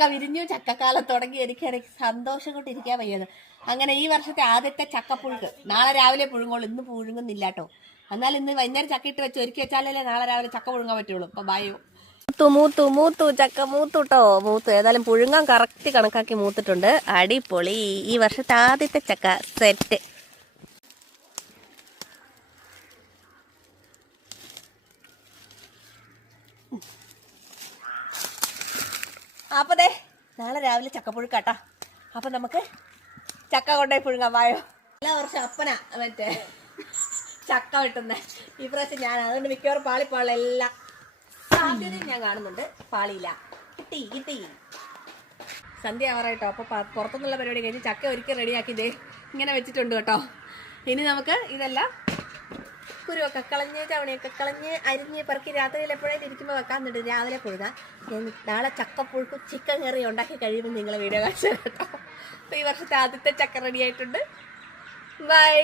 ചക്ക വിരിഞ്ഞു, ചക്കക്കാലം തുടങ്ങി. എനിക്ക് സന്തോഷം കൊണ്ട് ഇരിക്കാൻ വയ്യത്. അങ്ങനെ ഈ വർഷത്തെ ആദ്യത്തെ ചക്കപ്പുഴുക്ക് നാളെ രാവിലെ പുഴുങ്ങോളൂ. ഇന്ന് പുഴുങ്ങുന്നില്ല കേട്ടോ. എന്നാൽ ഇന്ന് വൈകുന്നേരം ചക്ക ഇട്ട് വെച്ച് ഒരുക്കി വെച്ചാലല്ലേ നാളെ രാവിലെ ചക്ക പുഴുങ്ങാൻ പറ്റുള്ളൂ. അപ്പൊ ബായോ. മൂത്തു ചക്ക മൂത്തുട്ടോ. ഏതായാലും പുഴുങ്ങാൻ കറക്റ്റ് കണക്കാക്കി മൂത്തിട്ടുണ്ട്. അടിപൊളി. ഈ വർഷത്തെ ആദ്യത്തെ ചക്ക സെറ്റ്. അപ്പൊ ദേ നാളെ രാവിലെ ചക്കപ്പുഴുക്കാട്ടാ. അപ്പൊ നമുക്ക് ചക്ക കൊണ്ടുപോയി പുഴുങ്ങാൻ വായോ. എല്ലാ വർഷം അപ്പനാ മറ്റേ ചക്ക വെട്ടുന്നേ. ഈ പ്രാവശ്യം ഞാൻ അതുകൊണ്ട് മിക്കവാറും പാളിപ്പാളില്ല. എല്ലാ സാധ്യതയും ഞാൻ കാണുന്നുണ്ട്. പാളിയില്ല. കിട്ടി സന്ധ്യ ആവാറായിട്ടോ. അപ്പൊ പുറത്തുനിന്നുള്ള പരിപാടി കഴിഞ്ഞ് ചക്ക ഒരിക്കൽ റെഡിയാക്കി ഇതേ ഇങ്ങനെ വെച്ചിട്ടുണ്ട് കേട്ടോ. ഇനി നമുക്ക് ഇതെല്ലാം കുരുവൊക്കെ കളഞ്ഞ് ചവണിയൊക്കെ കളഞ്ഞ് അരിഞ്ഞ് പെറുക്കി രാത്രിയിൽ എപ്പോഴേലും ഇരിക്കുമ്പോൾ വെക്കാന്നുണ്ട്. രാവിലെ പുഴുകാം. നാളെ ചക്കപ്പുഴുക്കും ചിക്കൻ കറി ഉണ്ടാക്കി കഴിയുമ്പോൾ നിങ്ങൾ വീഡിയോ കാണിച്ചു കേട്ടോ. അപ്പോൾ ഈ വർഷത്തെ ആദ്യത്തെ ചക്ക റെഡി ആയിട്ടുണ്ട്. ബൈ.